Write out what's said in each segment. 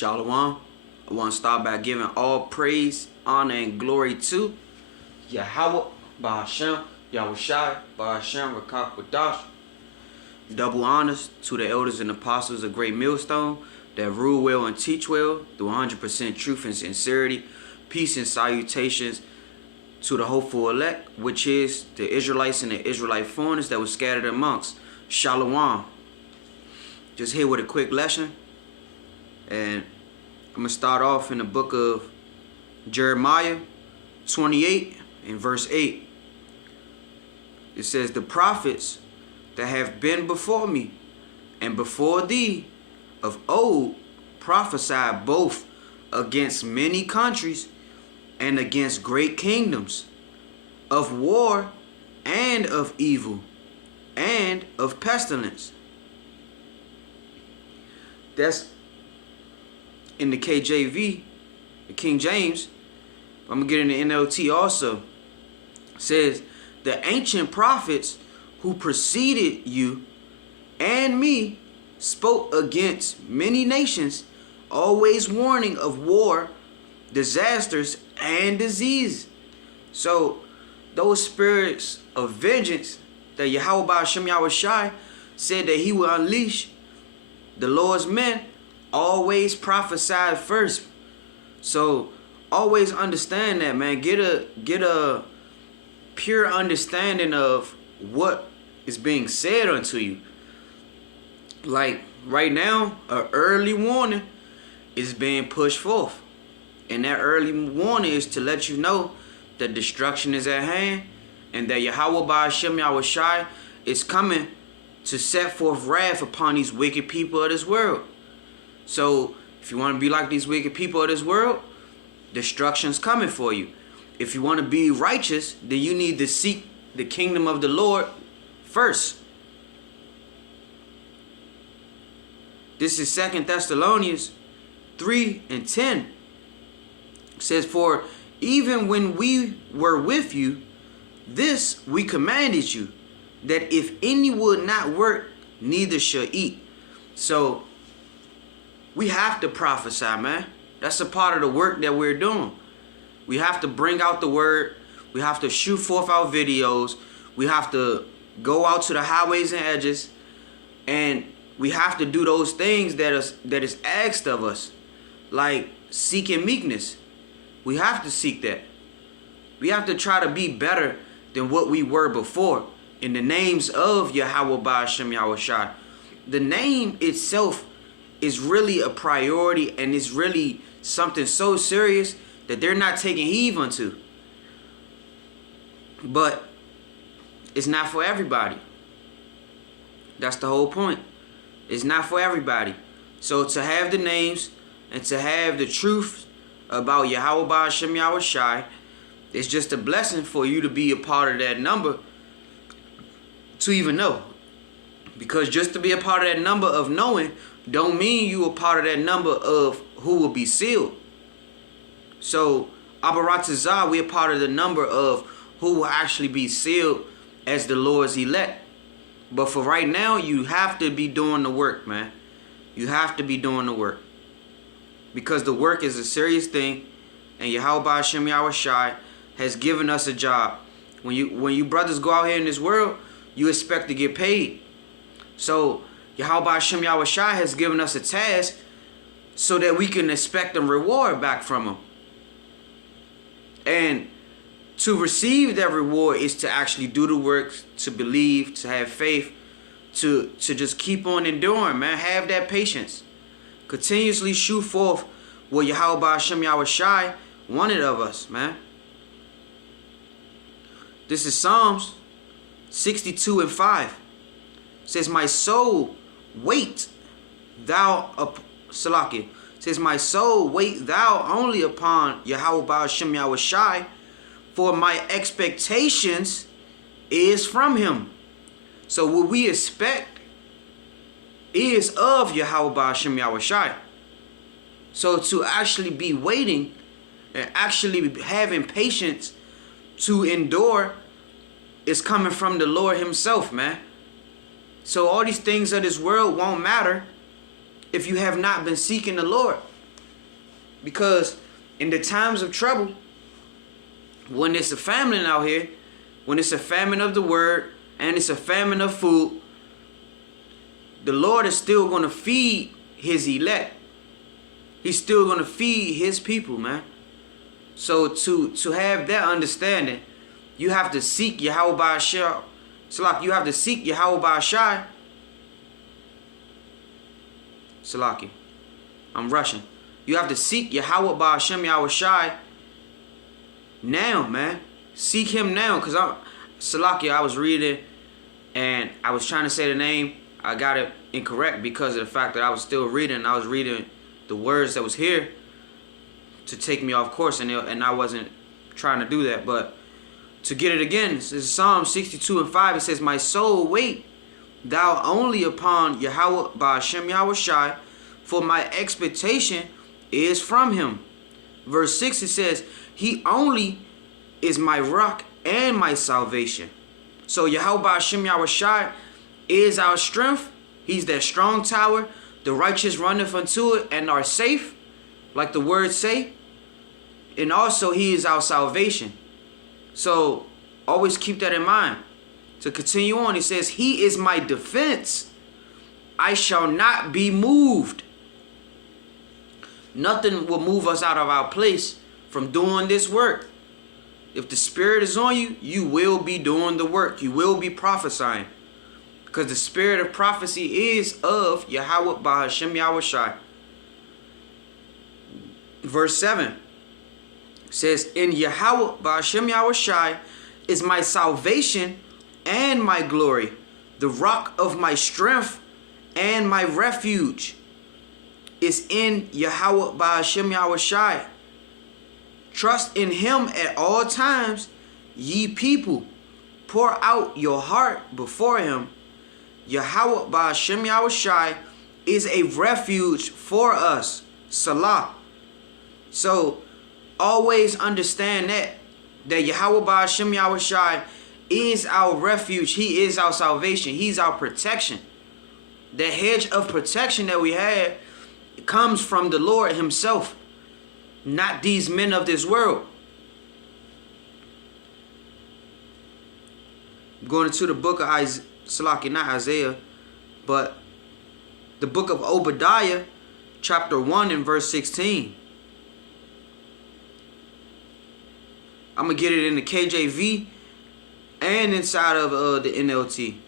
Shalom. I want to start by giving all praise, honor, and glory to Yahawah, bahasham, YAHAWASHI, bahasham, Rakak. Double honors to the elders and apostles of Great Millstone that rule well and teach well through 100% truth and sincerity. Peace and salutations to the hopeful elect, which is the Israelites and the Israelite foreigners that were scattered amongst. Shalom. Just here with a quick lesson. And I'm going to start off in the book of Jeremiah 28 and verse 8. It says, the prophets that have been before me and before thee of old prophesied both against many countries and against great kingdoms, of war and of evil and of pestilence. That's in the KJV, the King James. I'm going to get in the NLT also. It says, the ancient prophets who preceded you and me spoke against many nations, always warning of war, disasters, and disease. So those spirits of vengeance that Yahawah bahasham YAHAWASHI said that he will unleash, the Lord's men always prophesied first. So always understand that, man. Get a pure understanding of what is being said unto you. Like right now, an early warning is being pushed forth. And that early warning is to let you know that destruction is at hand and that Yahawah bahasham YAHAWASHI is coming to set forth wrath upon these wicked people of this world. So if you want to be like these wicked people of this world, destruction's coming for you. If you want to be righteous, then you need to seek the kingdom of the Lord first. This is 2 Thessalonians 3 and 10. It says, for even when we were with you, this we commanded you, that if any would not work, neither shall eat. So we have to prophesy, man. That's a part of the work that we're doing. We have to bring out the word. We have to shoot forth our videos. We have to go out to the highways and edges. And we have to do those things that is asked of us. Like seeking meekness. We have to seek that. We have to try to be better than what we were before in the names of Yahawah bahasham YAHAWASHI. The name itself is really a priority, and it's really something so serious that they're not taking heed unto. But it's not for everybody. That's the whole point. It's not for everybody. So to have the names and to have the truth about Yahawah bahasham YAHAWASHI, it's just a blessing for you to be a part of that number to even know. Because just to be a part of that number of knowing don't mean you a part of that number of who will be sealed. So Abaratazah, we're part of the number of who will actually be sealed as the Lord's elect. But for right now, you have to be doing the work, man. You have to be doing the work. Because the work is a serious thing, and Yahawah bahasham YAHAWASHI has given us a job. When you brothers go out here in this world, you expect to get paid. So Yahawah bahasham YAHAWASHI has given us a task so that we can expect a reward back from him. And to receive that reward is to actually do the work, to believe, to have faith, to just keep on enduring, man. Have that patience. Continuously shoot forth what Yahawah bahasham YAHAWASHI wanted of us, man. This is Psalms 62 and 5. It says, my soul, wait thou up Salaki. It says, my soul, wait thou only upon Yahawah bahasham YAHAWASHI, for my expectations is from him. So what we expect is of Yahawah bahasham YAHAWASHI. So to actually be waiting and actually having patience to endure is coming from the Lord himself, man. So all these things of this world won't matter if you have not been seeking the Lord. Because in the times of trouble, when it's a famine out here, when it's a famine of the word and it's a famine of food, the Lord is still going to feed his elect. He's still going to feed his people, man. So to have that understanding, you have to seek YAHAWASHI. Salaki, you have to seek YAHAWASHI. Salaki, I'm rushing. You have to seek Yahweh bahasham Yahawashi now, man. Seek him now, because Salaki, I was reading and I was trying to say the name. I got it incorrect because of the fact that I was still reading. And I was reading the words that was here to take me off course, and I wasn't trying to do that. But to get it again, this is Psalm 62:5. It says, "My soul wait thou only upon Yahweh bahasham Yahawashi, for my expectation is from him." Verse 6, it says, "He only is my rock and my salvation." So Yahweh bahasham Yahawashi is our strength. He's that strong tower. The righteous runneth unto it and are safe, like the words say. And also he is our salvation. So always keep that in mind. To continue on, he says, "He is my defense. I shall not be moved." Nothing will move us out of our place from doing this work. If the Spirit is on you, you will be doing the work. You will be prophesying. Because the spirit of prophecy is of Yahweh bahasham Yahawashi. Verse 7 says, "In Yahweh bahasham Yahawashi is my salvation and my glory, the rock of my strength and my refuge is in Yahweh bahasham Yahawashi. Trust in him at all times, ye people. Pour out your heart before him. Yahweh bahasham Yahawashi is a refuge for us." Salah. So always understand that Yahweh bahasham Yahawashi is our refuge. He is our salvation. He's our protection. The hedge of protection that we have comes from the Lord himself, not these men of this world. Going into the book of Isaiah, Salaki, not Isaiah, but the book of Obadiah, chapter 1 and verse 16. I'm going to get it in the KJV and inside of the NLT.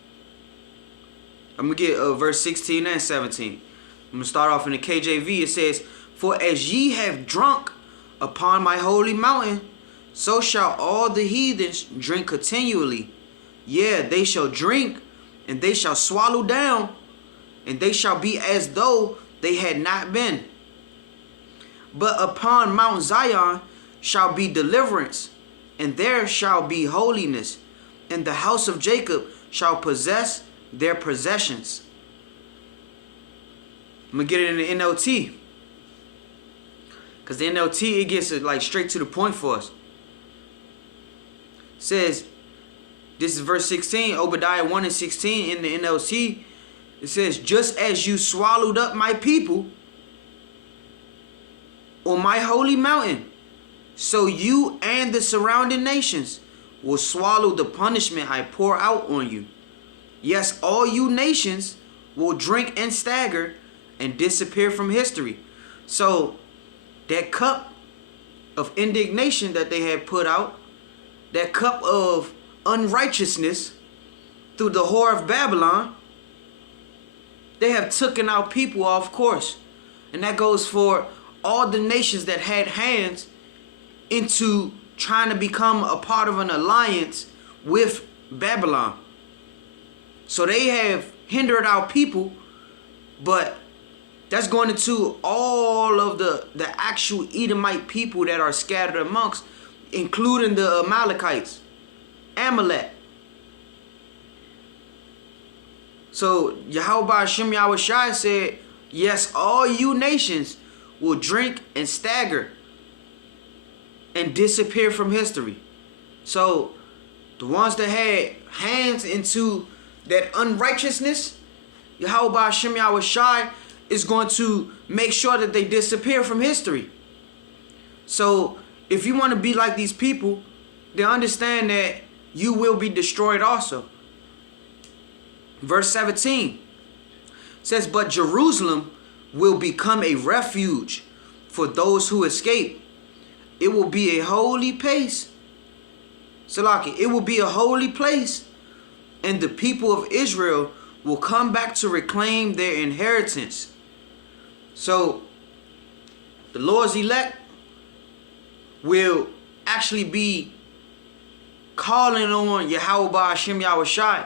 I'm going to get verse 16 and 17. I'm going to start off in the KJV. It says, "For as ye have drunk upon my holy mountain, so shall all the heathens drink continually. Yeah, they shall drink, and they shall swallow down, and they shall be as though they had not been. But upon Mount Zion shall be deliverance, and there shall be holiness, and the house of Jacob shall possess their possessions." I'm going to get it in the NLT. Because the NLT, it gets it like straight to the point for us. It says, this is verse 16, Obadiah 1 and 16 in the NLT. It says, "Just as you swallowed up my people on my holy mountain, so you and the surrounding nations will swallow the punishment I pour out on you. Yes, all you nations will drink and stagger and disappear from history." So that cup of indignation that they had put out, that cup of unrighteousness through the whore of Babylon, they have taken our people off course. And that goes for all the nations that had hands into trying to become a part of an alliance with Babylon. So they have hindered our people, but that's going into all of the actual Edomite people that are scattered amongst, including the Amalekites, Amalek. So Yahweh bahasham Yahawashi said, yes, all you nations will drink and stagger and disappear from history. So the ones that had hands into that unrighteousness, Yahweh bahasham Yahawashi is going to make sure that they disappear from history. So if you want to be like these people, then understand that you will be destroyed also. Verse 17 says, but Jerusalem will become a refuge for those who escape. It will be a holy place. Salaki, it will be a holy place. And the people of Israel will come back to reclaim their inheritance. So the Lord's elect will actually be calling on Yahawah bahasham YAHAWASHI,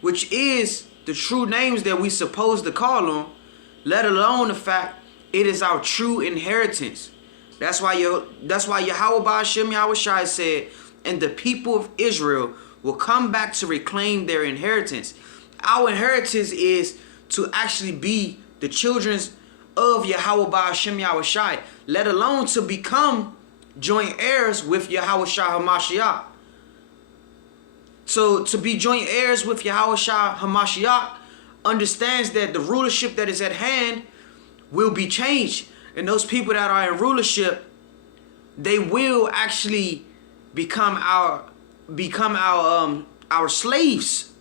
which is the true names that we supposed to call on, let alone the fact it is our true inheritance. That's why Yahawah bahasham YAHAWASHI said, and the people of Israel will come back to reclaim their inheritance. Our inheritance is to actually be the children of Yahawah bahasham YAHAWASHI, let alone to become joint heirs with Yahawashi HaMashiach. So to be joint heirs with Yahawashi HaMashiach understands that the rulership that is at hand will be changed. And those people that are in rulership, they will actually become our slaves.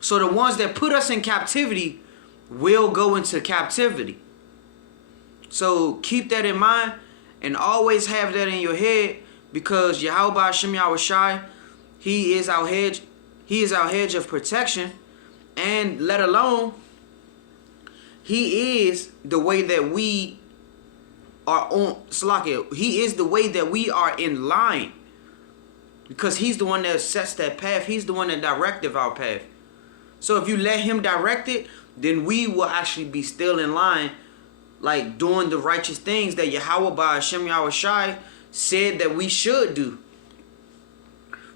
So the ones that put us in captivity will go into captivity. So keep that in mind and always have that in your head, because Yahawah bahasham YAHAWASHI, He is our hedge. He is our hedge of protection, and let alone He is the way that we are on Salakia. He is the way that we are in line, because He's the one that sets that path. He's the one that directed our path. So if you let Him direct it, then we will actually be still in line, like doing the righteous things that Yahawah bahasham YAHAWASHI said that we should do.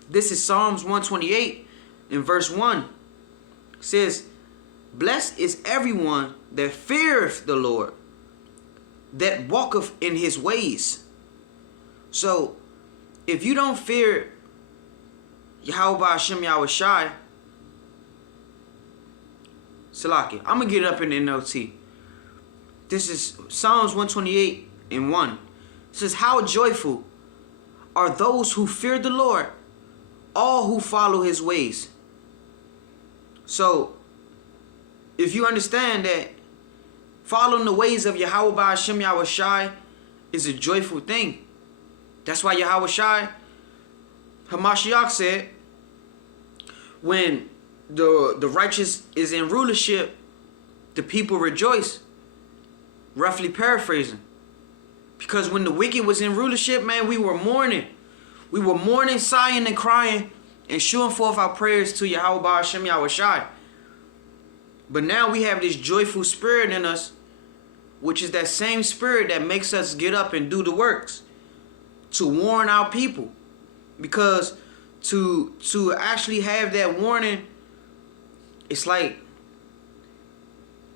This is Psalms 128 in verse 1. It says, blessed is everyone that feareth the Lord, that walketh in His ways. So if you don't fear Yahawah bahasham YAHAWASHI, Salaki, I'm going to get it up in the NLT. This is Psalms 128 and 1. It says, how joyful are those who fear the Lord, all who follow His ways. So if you understand that following the ways of Yahawah bahasham YAHAWASHI is a joyful thing. That's why Yahawashi HaMashiach said, when the righteous is in rulership, the people rejoice. Roughly paraphrasing. Because when the wicked was in rulership, man, we were mourning. We were mourning, sighing, and crying, and showing forth our prayers to Yahawah bahasham YAHAWASHI. But now we have this joyful spirit in us, which is that same spirit that makes us get up and do the works to warn our people. Because to actually have that warning, it's like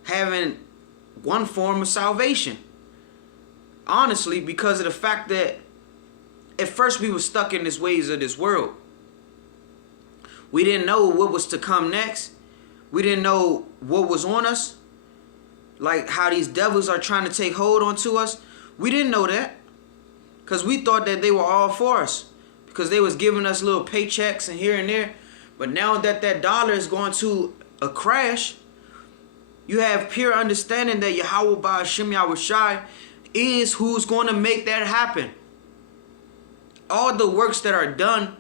having one form of salvation. Honestly, because of the fact that at first we were stuck in these ways of this world. We didn't know what was to come next. We didn't know what was on us. Like how these devils are trying to take hold onto us. We didn't know that. Because we thought that they were all for us. Because they was giving us little paychecks and here and there. But now that that dollar is going to a crash, you have pure understanding that Yahawah bahasham YAHAWASHI is who's going to make that happen. All the works that are done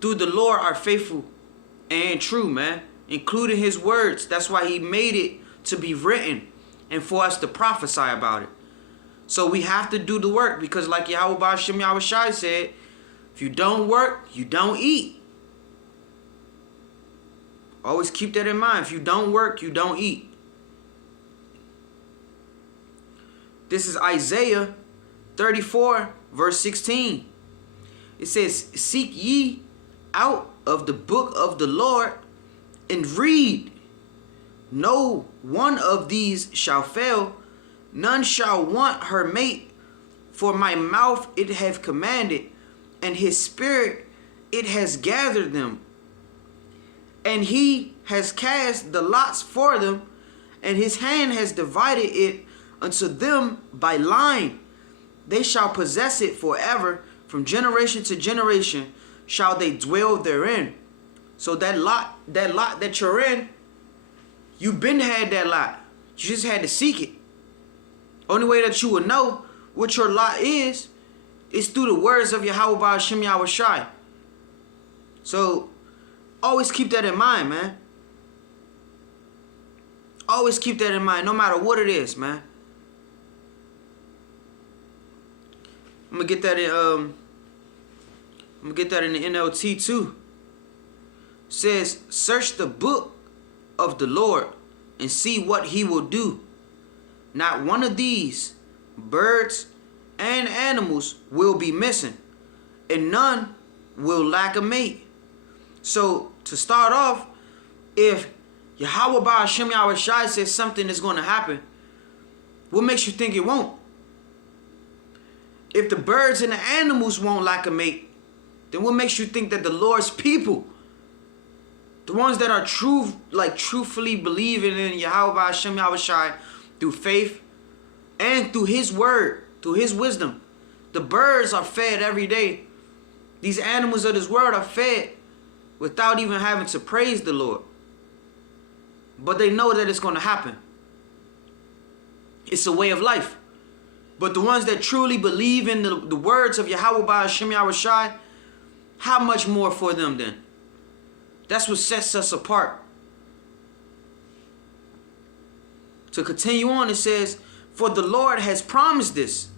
through the Lord are faithful and true, man. Including His words. That's why He made it to be written and for us to prophesy about it. So we have to do the work, because like Yahawah bahasham YAHAWASHI said, if you don't work, you don't eat. Always keep that in mind. If you don't work, you don't eat. This is Isaiah 34 verse 16. It says, seek ye out of the book of the Lord and read. No one of these shall fail, none shall want her mate. For my mouth it hath commanded, and His spirit it has gathered them. And He has cast the lots for them, and His hand has divided it unto them by line. they shall possess it forever. From generation to generation shall they dwell therein. So that lot that you're in, you've been had that lot. You just had to seek it. Only way that you will know what your lot is through the words of Yahawah bahasham YAHAWASHI. So always keep that in mind, man. Always keep that in mind, no matter what it is, man. I'm gonna get that in the NLT too. It says, search the book of the Lord and see what he will do. Not one of these birds and animals will be missing, and none will lack a mate. So to start off, if Yahawah bahasham YAHAWASHI says something is going to happen, what makes you think it won't? If the birds and the animals won't lack a mate, then what makes you think that the Lord's people, the ones that are truthfully believing in Yahawah bahasham YAHAWASHI through faith and through his word, through his wisdom, the birds are fed every day. These animals of this world are fed without even having to praise the Lord. But they know that it's going to happen. It's a way of life. But the ones that truly believe in the words of Yahawah bahasham YAHAWASHI, how much more for them then? That's what sets us apart. To continue on, it says, for the Lord has promised this.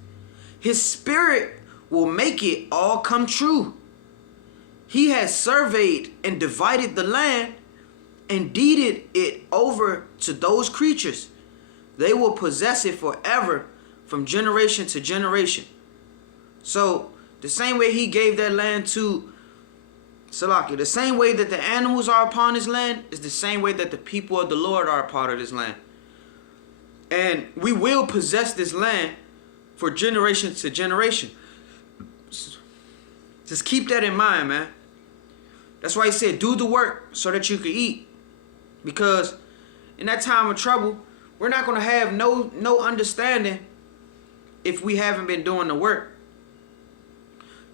His spirit will make it all come true. He has surveyed and divided the land and deeded it over to those creatures. They will possess it forever, from generation to generation. So the same way he gave that land to Salaki, the same way that the animals are upon his land is the same way that the people of the Lord are a part of this land. And we will possess this land for generation to generation. Just keep that in mind, man. That's why he said, do the work so that you can eat. Because in that time of trouble, we're not going to have no understanding if we haven't been doing the work.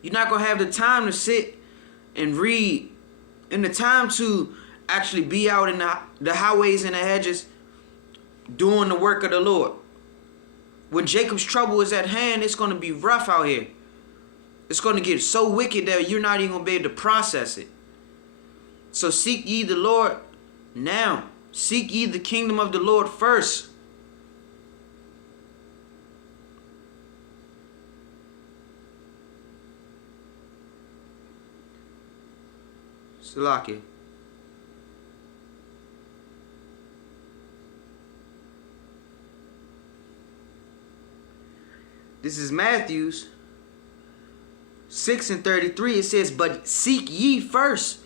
You're not going to have the time to sit and read, and the time to actually be out in the highways and the hedges doing the work of the Lord. When Jacob's trouble is at hand, it's going to be rough out here. It's going to get so wicked that you're not even going to be able to process it. So seek ye the Lord now. Seek ye the kingdom of the Lord first. Salaki. This is Matthew's 6:33. It says, but seek ye first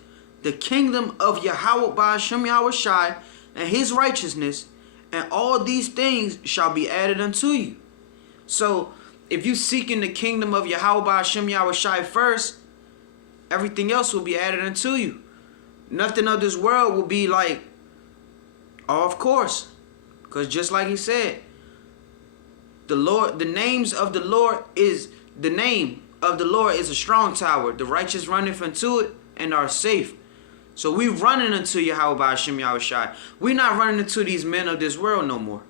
the kingdom of Yahawah bahasham YAHAWASHI and his righteousness, and all these things shall be added unto you. So if you seek in the kingdom of Yahawah bahasham YAHAWASHI first, everything else will be added unto you. Nothing of this world will be like, oh, of course. Because just like he said, the name of the Lord is a strong tower. The righteous runneth into it and are safe. So we running into Yahawah bahasham YAHAWASHI. We're not running into these men of this world no more.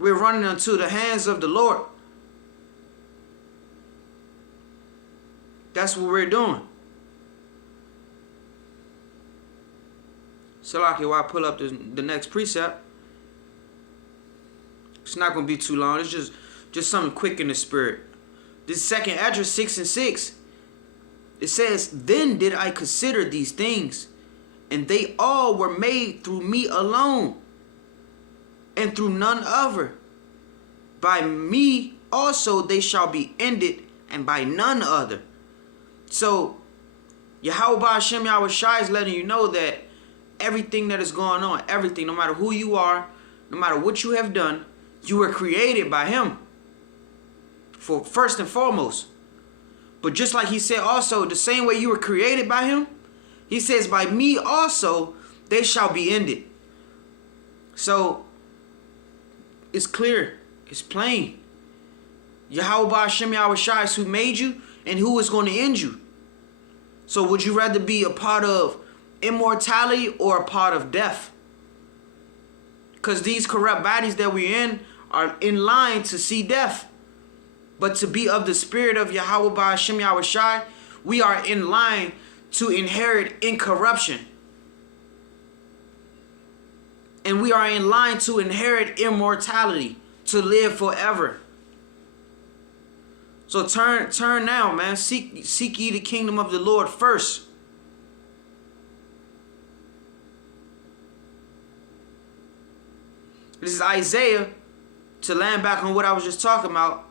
We're running into the hands of the Lord. That's what we're doing. Salaki, while I pull up the next precept, it's not going to be too long. It's just something quick in the spirit. This second address, 6:6, it says, then did I consider these things, and they all were made through me alone, and through none other. By me also they shall be ended, and by none other. So Yahawah bahasham YAHAWASHI is letting you know that everything that is going on, everything, no matter who you are, no matter what you have done, you were created by him, for first and foremost. But just like he said also, the same way you were created by him, he says, by me also they shall be ended. So it's clear, it's plain. Yahweh bahasham YAHAWASHI is who made you and who is going to end you. So would you rather be a part of immortality or a part of death? Because these corrupt bodies that we're in are in line to see death. But to be of the spirit of Yahweh bahasham YAHAWASHI, we are in line to inherit incorruption. And we are in line to inherit immortality, to live forever. So turn now, man. Seek ye the kingdom of the Lord first. This is Isaiah, to land back on what I was just talking about,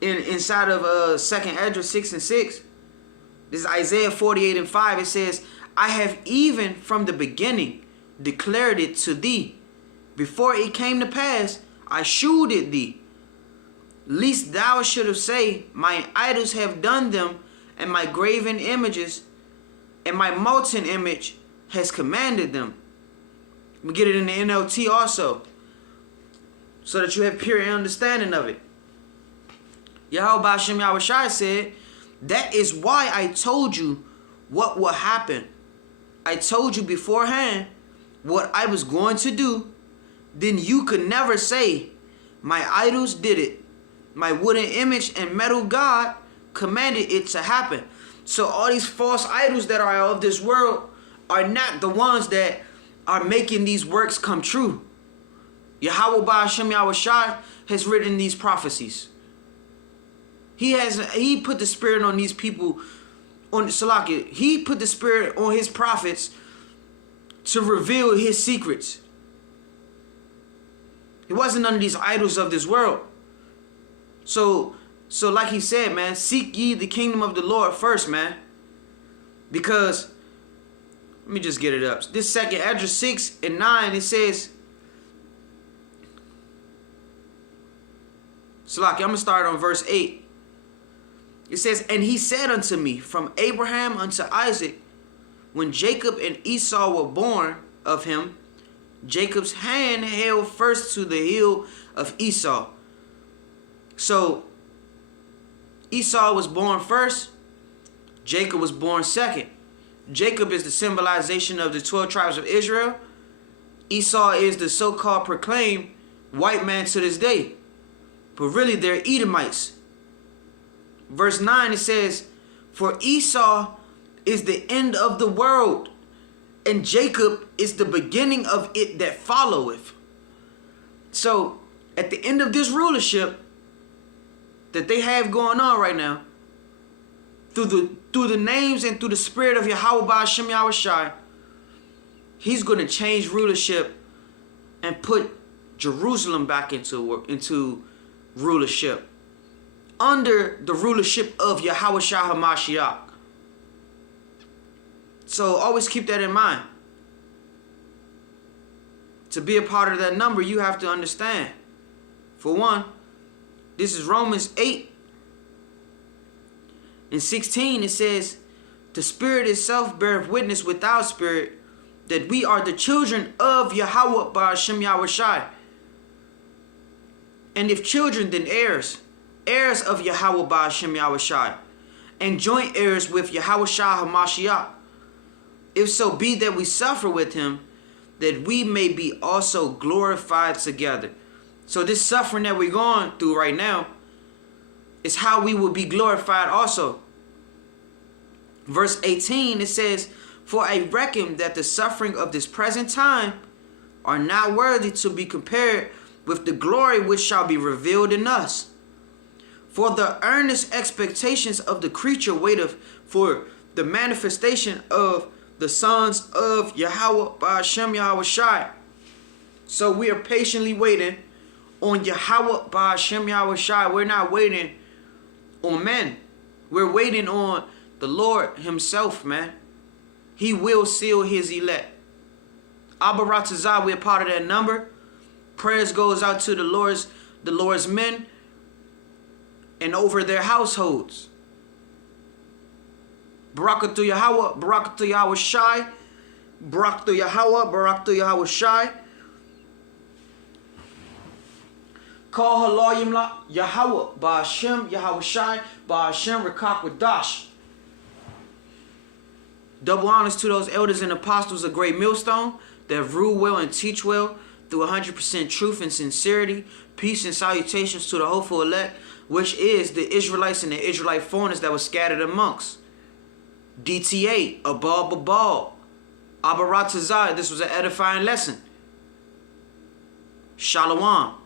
inside of 2nd Ezra 6 and 6. This is Isaiah 48 and 5. It says, I have even from the beginning declared it to thee. Before it came to pass, I shewed it thee. Lest thou shouldst say, mine idols have done them, and my graven images, and my molten image has commanded them. We get it in the NLT also, so that you have pure understanding of it. Yahweh bahasham YAHAWASHI said, that is why I told you what will happen. I told you beforehand what I was going to do. Then you could never say, my idols did it. My wooden image and metal God commanded it to happen. So all these false idols that are of this world are not the ones that are making these works come true. Yahweh bahasham YAHAWASHI has written these prophecies. He put the spirit on these people, on Salakia. He put the spirit on his prophets to reveal his secrets. It wasn't none of these idols of this world. So like he said, man, seek ye the kingdom of the Lord first, man. Because, let me just get it up. This 2nd Ezra 6 and 9, it says, Salakia, I'm going to start on verse 8. It says, and he said unto me, from Abraham unto Isaac, when Jacob and Esau were born of him, Jacob's hand held first to the heel of Esau. So Esau was born first, Jacob was born second. Jacob is the symbolization of the 12 tribes of Israel. Esau is the so-called proclaimed white man to this day. But really they're Edomites. Verse 9, it says, for Esau is the end of the world, and Jacob is the beginning of it that followeth. So at the end of this rulership that they have going on right now, through the names and through the spirit of Yahweh bahasham YAHAWASHI, he's going to change rulership and put Jerusalem back into rulership under the rulership of Yahawashi HaMashiach. So always keep that in mind. To be a part of that number, you have to understand. For one, this is Romans 8 and 16. It says, the Spirit itself beareth witness with our spirit that we are the children of Yahweh bahasham YAHAWASHI. And if children, then heirs, heirs of Yahweh bahasham YAHAWASHI, and joint heirs with Yahawashi HaMashiach. If so be that we suffer with him, that we may be also glorified together. So this suffering that we're going through right now is how we will be glorified also. Verse 18, it says, for I reckon that the suffering of this present time are not worthy to be compared with the glory which shall be revealed in us. For the earnest expectations of the creature waiteth for the manifestation of the sons of Yahweh bahasham YAHAWASHI. So we are patiently waiting on Yahweh bahasham YAHAWASHI. We're not waiting on men. We're waiting on the Lord himself, man. He will seal his elect. Abaratazah, we're part of that number. Prayers goes out to the Lord's men and over their households. Barak to Yahweh, Barak to YAHAWASHI, Barak to Yahweh, Barak to YAHAWASHI. Kal Halalyam la YAHAWAH, bahasham, YAHAWASHI, bahasham, Dash. Double honors to those elders and apostles of Great Millstone that rule well and teach well through 100% truth and sincerity. Peace and salutations to the hopeful elect, which is the Israelites and the Israelite foreigners that were scattered amongst. DTA, Abal, Abaratazai. This was an edifying lesson. Shalom.